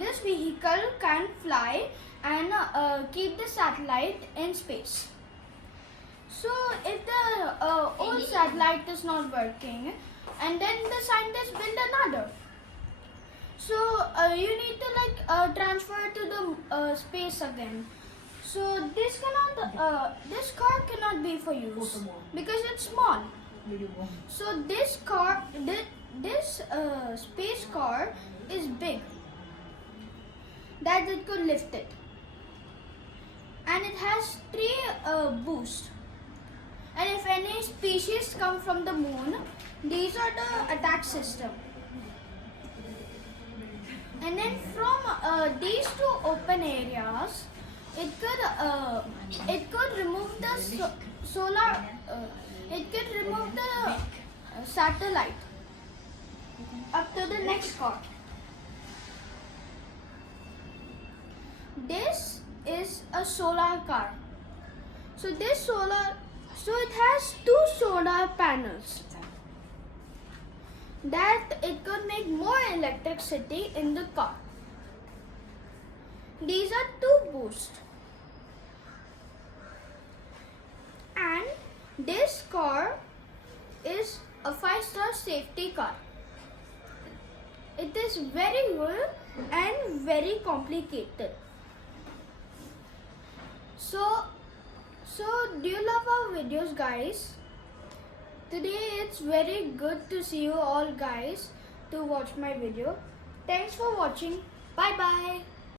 this vehicle can fly and keep the satellite in space. So if the old satellite is not working, and then the scientists build another, so you need to transfer to the space again. So this car cannot be for use because it's small. So this space car is big, that it could lift it, and it has three boosts. And if any species come from the moon, these are the attack system. And then from these two open areas, it could remove the satellite up to the next car. This is a solar car. So it has two solar panels that it could make more electricity in the car. These are two boosts. And this car is a 5-star safety car. It is very good and very complicated. So do you love our videos, guys? Today it's very good to see you all guys to watch my video. Thanks for watching. Bye bye.